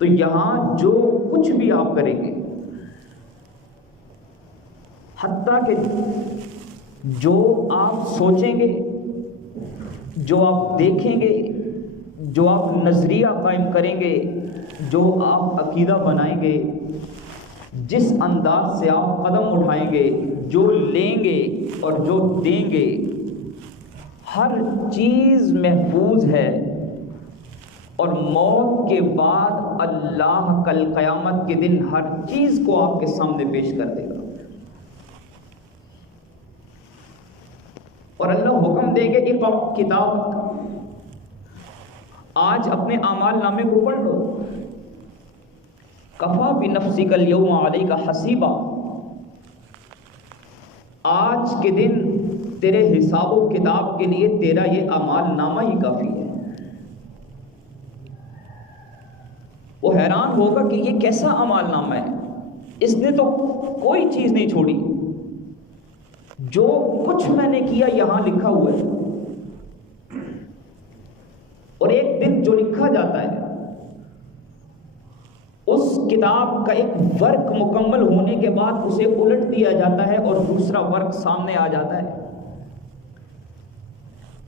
تو یہاں جو کچھ بھی آپ کریں گے، حتیٰ کہ جو آپ سوچیں گے، جو آپ دیکھیں گے، جو آپ نظریہ قائم کریں گے، جو آپ عقیدہ بنائیں گے، جس انداز سے آپ قدم اٹھائیں گے، جو لیں گے اور جو دیں گے، ہر چیز محفوظ ہے۔ اور موت کے بعد اللہ کل قیامت کے دن ہر چیز کو آپ کے سامنے پیش کر دے گا، اور اللہ حکم دے گا کہ کتاب آج اپنے اعمال نامے کو پڑھ لو، کفا بنفسک الیوم علیک حسیبا، آج کے دن تیرے حساب و کتاب کے لیے تیرا یہ اعمال نامہ ہی کافی ہے۔ وہ حیران ہوگا کہ یہ کیسا اعمال نامہ ہے، اس نے تو کوئی چیز نہیں چھوڑی، جو کچھ میں نے کیا یہاں لکھا ہوا ہے۔ اور ایک دن جو لکھا جاتا ہے اس کتاب کا ایک ورق مکمل ہونے کے بعد اسے الٹ دیا جاتا ہے اور دوسرا ورق سامنے آ جاتا ہے۔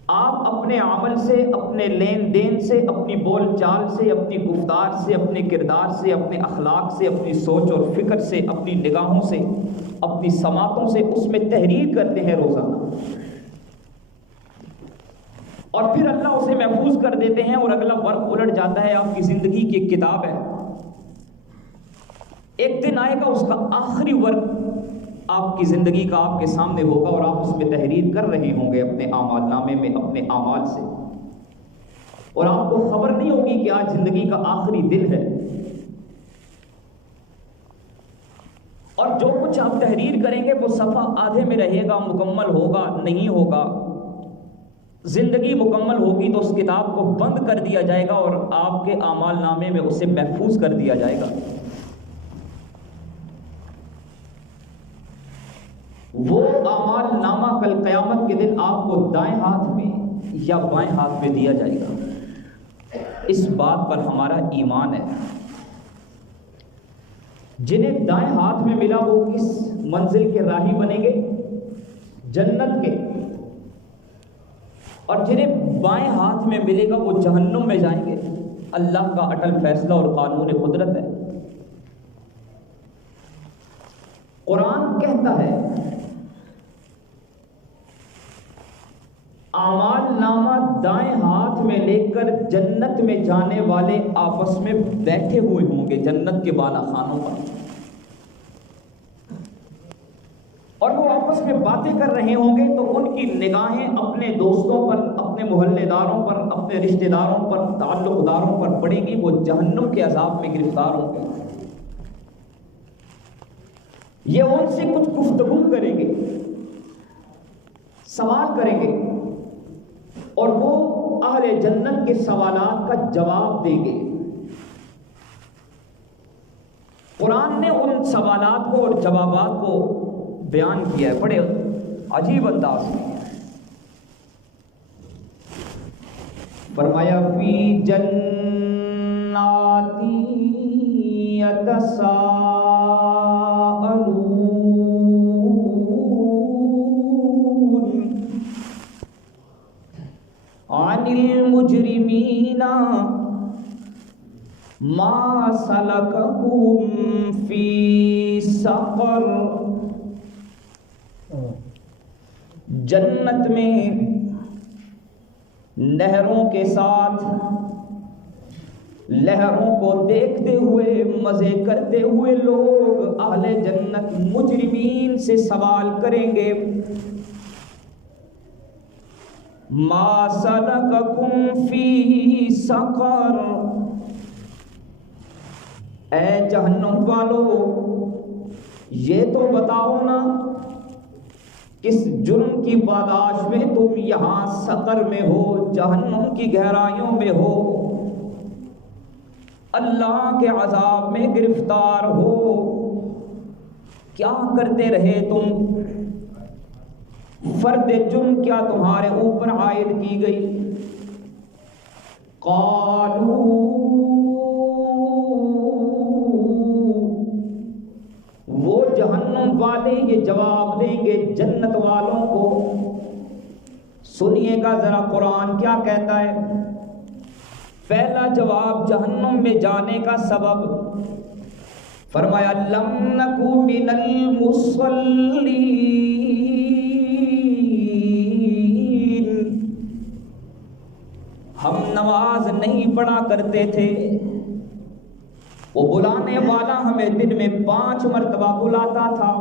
آپ اپنے عمل سے، اپنے لین دین سے، اپنی بول چال سے، اپنی گفتار سے، اپنے کردار سے، اپنے اخلاق سے، اپنی سوچ اور فکر سے، اپنی نگاہوں سے، اپنی سماعتوں سے اس میں تحریر کرتے ہیں روزانہ، اور پھر اللہ اسے محفوظ کر دیتے ہیں اور اگلا ورق الٹ جاتا ہے۔ آپ کی زندگی کی ایک کتاب ہے، ایک دن آئے گا اس کا آخری ورق آپ کی زندگی کا آپ کے سامنے ہوگا اور آپ اس میں تحریر کر رہے ہوں گے اپنے اعمال نامے میں، اپنے اعمال سے، اور آپ کو خبر نہیں ہوگی کہ آج زندگی کا آخری دن ہے۔ اور جو کچھ آپ تحریر کریں گے وہ صفحہ آدھے میں رہے گا، مکمل ہوگا نہیں ہوگا۔ زندگی مکمل ہوگی تو اس کتاب کو بند کر دیا جائے گا اور آپ کے اعمال نامے میں اسے محفوظ کر دیا جائے گا۔ وہ اعمال نامہ کل قیامت کے دن آپ کو دائیں ہاتھ میں یا بائیں ہاتھ میں دیا جائے گا۔ اس بات پر ہمارا ایمان ہے۔ جنہیں دائیں ہاتھ میں ملا وہ کس منزل کے راہی بنیں گے؟ جنت کے، اور جنہیں بائیں ہاتھ میں ملے گا وہ جہنم میں جائیں گے۔ اللہ کا اٹل فیصلہ اور قانون قدرت ہے۔ قرآن کہتا ہے اعمال نامہ دائیں ہاتھ میں لے کر جنت میں جانے والے آپس میں بیٹھے ہوئے ہوں گے جنت کے بالا خانوں پر، اور وہ آپس میں باتیں کر رہے ہوں گے تو ان کی نگاہیں اپنے دوستوں پر، اپنے محلے داروں پر، اپنے رشتہ داروں پر، تعلق داروں پر پڑے گی۔ وہ جہنم کے عذاب میں گرفتار ہوں گے۔ یہ ان سے کچھ گفتگو کریں گے، سوال کریں گے، اور وہ اہل جنت کے سوالات کا جواب دیں گے۔ قرآن نے ان سوالات کو اور جوابات کو بیان کیا ہے بڑے عجیب انداز میں۔ فرمایا فی جنات یتساءلون عن المجرمین ما سلککم فی سقر۔ جنت میں نہروں کے ساتھ لہروں کو دیکھتے ہوئے مزے کرتے ہوئے لوگ اہل جنت مجرمین سے سوال کریں گے، ما سلککم فی سقر، اے جہنم والو یہ تو بتاؤ نا کس جرم کی پاداش میں تم یہاں سقر میں ہو، جہنم کی گہرائیوں میں ہو، اللہ کے عذاب میں گرفتار ہو، کیا کرتے رہے تم؟ فرد جرم کیا تمہارے اوپر عائد کی گئی؟ قالوا والے یہ جواب دیں گے جنت والوں کو. سنیے گا ذرا قرآن کیا کہتا ہے. پہلا جواب جہنم میں جانے کا سبب فرمایا لم نکو من المصلین، ہم نماز نہیں پڑھا کرتے تھے. وہ بلانے والا ہمیں دن میں 5 مرتبہ بلاتا تھا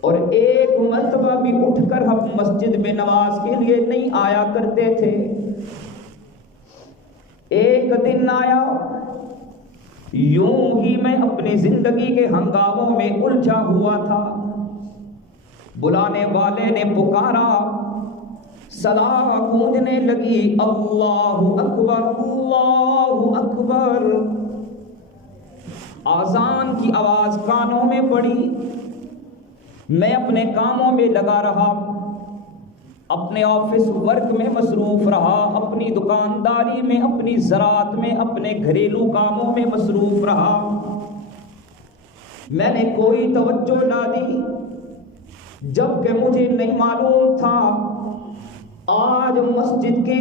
اور 1 مرتبہ بھی اٹھ کر ہم مسجد میں نماز کے لیے نہیں آیا کرتے تھے. ایک دن آیا، یوں ہی میں اپنی زندگی کے ہنگاموں میں الجھا ہوا تھا. بلانے والے نے پکارا، صدا گونجنے لگی، اللہ اکبر اللہ اکبر. آذان کی آواز کانوں میں پڑی. میں اپنے کاموں میں لگا رہا، اپنے آفس ورک میں مصروف رہا، اپنی دکانداری میں، اپنی زراعت میں، اپنے گھریلو کاموں میں مصروف رہا. میں نے کوئی توجہ نہ دی، جبکہ مجھے نہیں معلوم تھا آج مسجد کے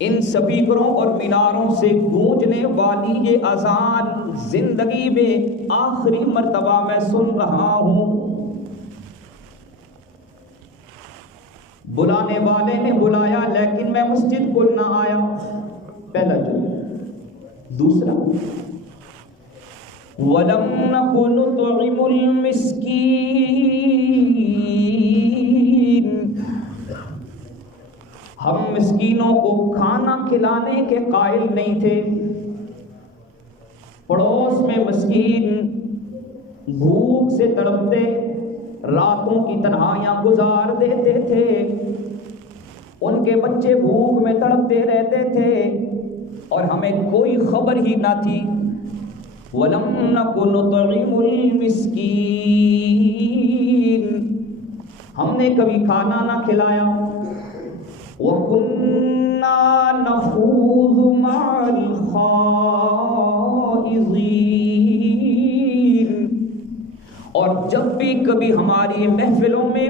ان سپیکروں اور میناروں سے گونجنے والی یہ اذان زندگی میں آخری مرتبہ میں سن رہا ہوں. بلانے والے نے بلایا لیکن میں مسجد کو نہ آیا. پہلا جملہ. دوسرا، وَلَمْ نَكُ نُطْعِمُ الْمِسْكِينَ، ہم مسکینوں کو کھانا کھلانے کے قائل نہیں تھے. پڑوس میں مسکین بھوک سے تڑپتے، راتوں کی تنہائیاں گزار دیتے تھے، ان کے بچے بھوک میں تڑپتے رہتے تھے اور ہمیں کوئی خبر ہی نہ تھی. وَلَمْ نَكُ نُطْعِمُ الْمِسْكِينَ، ہم نے کبھی کھانا نہ کھلایا. وَكُنَّا نَخُوضُ مَعَ الْخَائِضِينَ، اور جب بھی کبھی ہماری محفلوں میں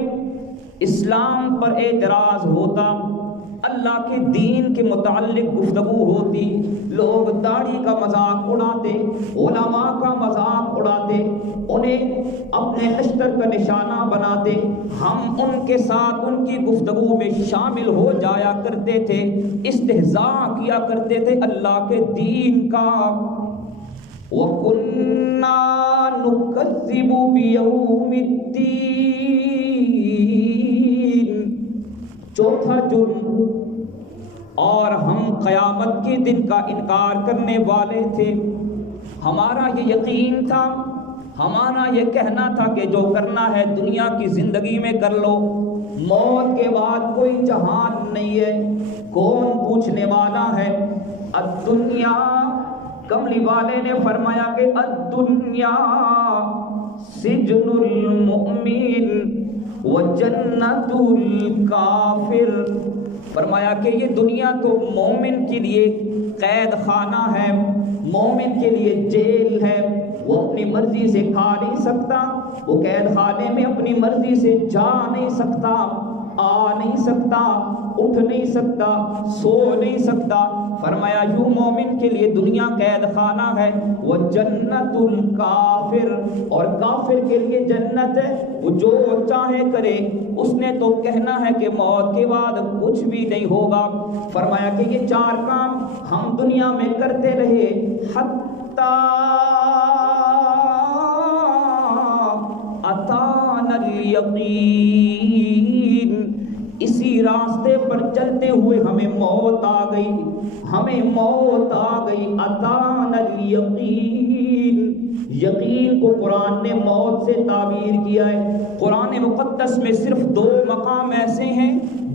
اسلام پر اعتراض ہوتا، اللہ کے دین کے متعلق گفتگو ہوتی، لوگ داڑھی کا مذاق اڑاتے، علماء کا مذاق اڑاتے، انہیں اپنے اشتر کا نشانہ بناتے، ہم ان کے ساتھ ان کی گفتگو میں شامل ہو جایا کرتے تھے، استہزاء کیا کرتے تھے اللہ کے دین کا. وَكُنَّا نُكَذِّبُ بِيَوْمِ الدِّينِ، چوتھا جرم، اور ہم قیامت کے دن کا انکار کرنے والے تھے. ہمارا یہ یقین تھا، ہمارا یہ کہنا تھا کہ جو کرنا ہے دنیا کی زندگی میں کر لو، موت کے بعد کوئی جہان نہیں ہے، کون پوچھنے والا ہے. الدنیا، کملی والے نے فرمایا کہ الدنیا سجن المؤمن وجنت الکافر، فرمایا کہ یہ دنیا تو مومن کے لیے قید خانہ ہے، مومن کے لیے جیل ہے. وہ اپنی مرضی سے کھا نہیں سکتا، وہ قید خانے میں اپنی مرضی سے جا نہیں سکتا، آ نہیں سکتا، اٹھ نہیں سکتا، سو نہیں سکتا. فرمایا یوں مومن کے لیے دنیا قید خانہ ہے. وہ جنت الکافر، اور کافر کے لیے جنت ہے، وہ جو چاہے کرے، اس نے تو کہنا ہے کہ موت کے بعد کچھ بھی نہیں ہوگا. فرمایا کہ یہ 4 کام ہم دنیا میں کرتے رہے، حتی اتانا الیقین، اسی راستے پر چلتے ہوئے ہمیں موت آ گئی، ہمیں موت آ گئی. اتانا الیقین، یقین کو قرآن نے موت سے تعبیر کیا ہے. قرآن مقدس میں صرف 2 مقام ایسے ہیں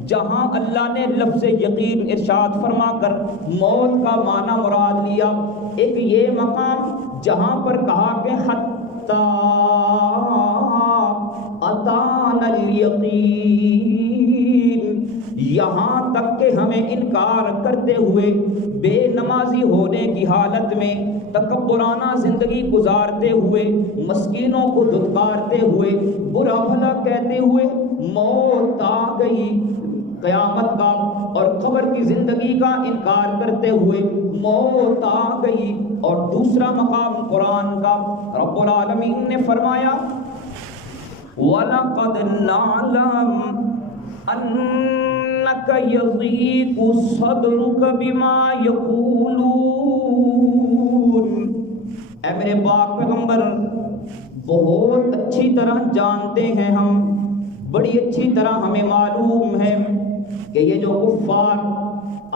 جہاں اللہ نے لفظ یقین ارشاد فرما کر موت کا معنی مراد لیا. ایک یہ مقام جہاں پر کہا کہ حتی اتانا الیقین، یہاں تک کہ ہمیں انکار کرتے ہوئے، بے نمازی ہونے کی حالت میں، تکبرانہ زندگی گزارتے ہوئے، مسکینوں کو دھتکارتے ہوئے، برا بھلا کہتے ہوئے موت آ گئی، قیامت کا اور قبر کی زندگی کا انکار کرتے ہوئے موت آ گئی۔ اور دوسرا مقام قرآن کا رب العالمین نے فرمایا وَلَقَدْ نَعْلَمُ أَنَّكَ يَضِيقُ صَدْرُكَ بِمَا يَقُولُونَ۔ اے میرے پاک پیغمبر، بہت اچھی طرح جانتے ہیں ہم، بڑی اچھی طرح ہمیں معلوم ہے کہ یہ جو کفار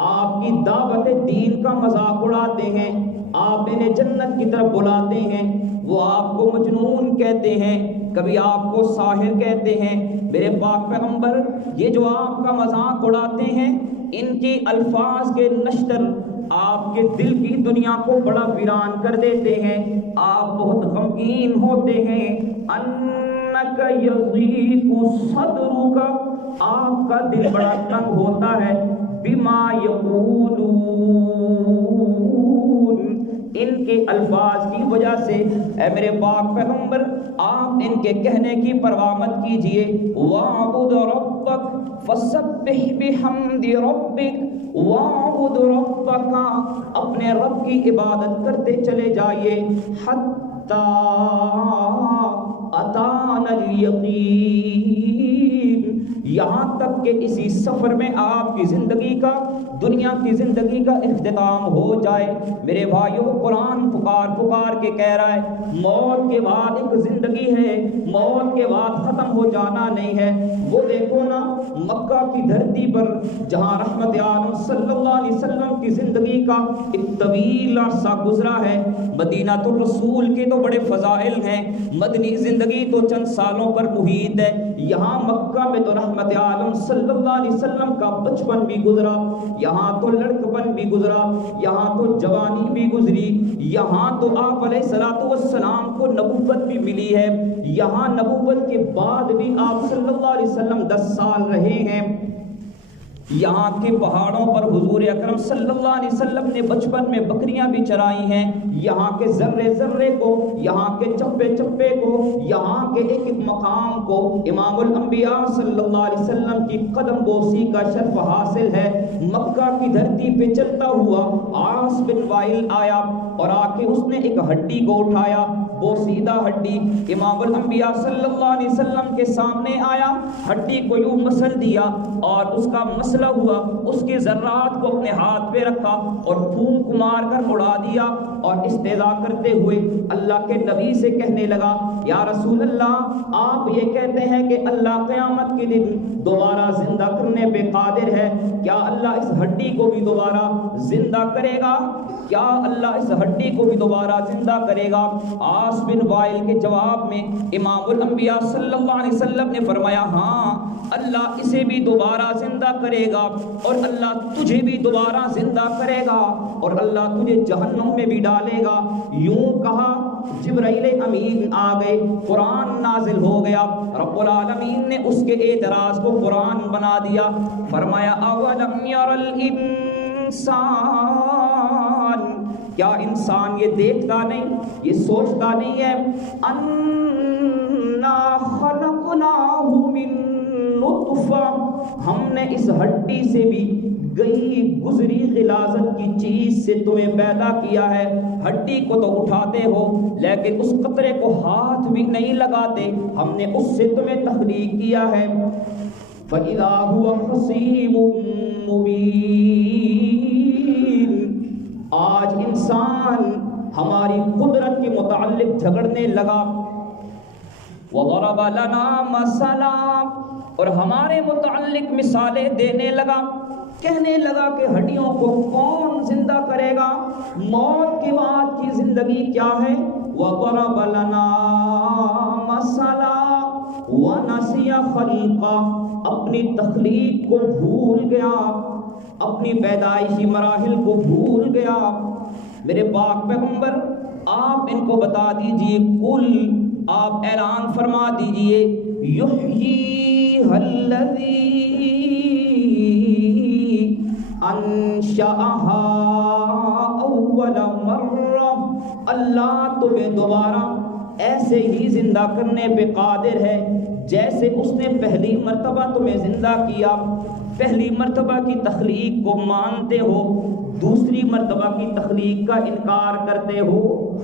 آپ کی دعوت دین کا مذاق اڑاتے ہیں، آپ انہیں جنت کی طرف بلاتے ہیں، وہ آپ کو مجنون کہتے ہیں، کبھی آپ کو ساحر کہتے ہیں، میرے پاک پیغمبر یہ جو آپ کا مذاق اڑاتے ہیں، ان کی الفاظ کے نشتر آپ کے دل کی دنیا کو بڑا ویران کر دیتے ہیں، آپ بہت غمگین ہوتے ہیں۔ انک یضیق صدرک، آپ کا دل بڑا تنگ ہوتا ہے، بما یقولون، ان کے الفاظ کی وجہ سے۔ اے میرے پاک پیغمبر، آپ ان کے کہنے کی پرواہ مت کیجئے۔ وَاعْبُدْ رَبَّكَ فَسَبِّحْ بِحَمْدِ رَبِّكَ وَاعْبُدْ رَبَّكَ، اپنے رب کی عبادت کرتے چلے جائیے، حَتَّى أَتَانَا الْيَقِينُ، یہاں تک کہ اسی سفر میں آپ کی زندگی کا، دنیا کی زندگی کا اختتام ہو جائے۔ میرے بھائیوں، قرآن پکار پکار کے کہہ رہا ہے موت کے بعد ایک زندگی ہے، موت کے بعد ختم ہو جانا نہیں ہے۔ وہ دیکھو نا، مکہ کی دھرتی پر جہاں رحمت عالم صلی اللہ علیہ وسلم کی زندگی کا ایک طویل عرصہ گزرا ہے، مدینہ الرسول کے تو بڑے فضائل ہیں، مدنی زندگی تو چند سالوں پر محیط ہے، یہاں مکہ میں تو رحمت عالم صلی اللہ علیہ وسلم کا بچپن بھی گزرا، یہاں تو لڑکپن بھی گزرا، یہاں تو جوانی بھی گزری، یہاں تو آپ علیہ الصلوۃ والسلام کو نبوت بھی ملی ہے، یہاں نبوت کے بعد بھی آپ صلی اللہ علیہ وسلم 10 سال رہے ہیں، یہاں کے پہاڑوں پر حضور اکرم صلی اللہ علیہ وسلم نے بچپن میں بکریاں بھی چرائی ہیں، یہاں کے ذرے ذرے کو، یہاں کے چپے چپے کو، یہاں کے ایک ایک مقام کو امام الانبیاء صلی اللہ علیہ وسلم کی قدم بوسی کا شرف حاصل ہے۔ مکہ کی دھرتی پہ چلتا ہوا عاص بن وائل آیا اور آ کے اس نے ایک ہڈی کو اٹھایا، بوسیدہ ہڈی، امام الانبیاء صلی اللہ علیہ وسلم کے سامنے آیا، ہڈی کو یوں مسل دیا اور اس کا مسئلہ ہوا، اس کے ذرات کو اپنے ہاتھ پہ رکھا اور پھونک مار کر اڑا دیا، اور استہزاء کرتے ہوئے اللہ کے نبی سے کہنے لگا یا رسول اللہ، آپ یہ کہتے ہیں کہ اللہ قیامت کے دن دوبارہ زندہ کرنے پہ قادر ہے، کیا اللہ اس ہڈی کو بھی دوبارہ زندہ کرے گا؟ کیا اللہ اس ہڈی کو بھی دوبارہ زندہ کرے گا؟ عاص بن وائل کے جواب میں امام الانبیاء صلی اللہ علیہ وسلم نے فرمایا ہاں، اللہ اسے بھی دوبارہ زندہ کرے گا، اور اللہ تجھے بھی دوبارہ زندہ کرے گا، اور اللہ تجھے جہنم میں بھی ڈالے گا۔ یوں کہا، جبرائیل امین آ گئے، قرآن نازل ہو گیا، رب العالمین نے اس کے اعتراض کو قرآن بنا دیا، فرمایا اولم یر الانسان، کیا انسان یہ دیکھتا نہیں، یہ سوچتا نہیں ہے، انا خلقناہ من نطفہ، ہم نے اس ہڈی سے بھی گئی گزری غلاظت کی چیز سے تمہیں پیدا کیا ہے۔ ہڈی کو تو اٹھاتے ہو لیکن اس قطرے کو ہاتھ بھی نہیں لگاتے، ہم نے اس سے تمہیں تخلیق کیا ہے۔ فَإِذَا هُوَ خَصِيمٌ مُّبِينٌ، آج انسان ہماری قدرت کے متعلق جھگڑنے لگا، وَضَرَبَ لَنَا مَثَلًا، اور ہمارے متعلق مثالیں دینے لگا، کہنے لگا کہ ہڈیوں کو کون زندہ کرے گا، موت کے بعد کی زندگی کیا ہے؟ وَضَرَبَ لَنَا مَثَلًا وَنَسِيَ خَلْقَهُ، اپنی تخلیق کو بھول گیا، اپنی پیدائشی مراحل کو بھول گیا۔ میرے پاک پیغمبر، آپ ان کو بتا دیجئے، قل، آپ اعلان فرما دیجئے، یحییھا الذی انشأہا اول مرہ، اللہ تمہیں دوبارہ ایسے ہی زندہ کرنے پہ قادر ہے جیسے اس نے پہلی مرتبہ تمہیں زندہ کیا۔ پہلی مرتبہ کی تخلیق کو مانتے ہو، دوسری مرتبہ کی تخلیق کا انکار کرتے ہو۔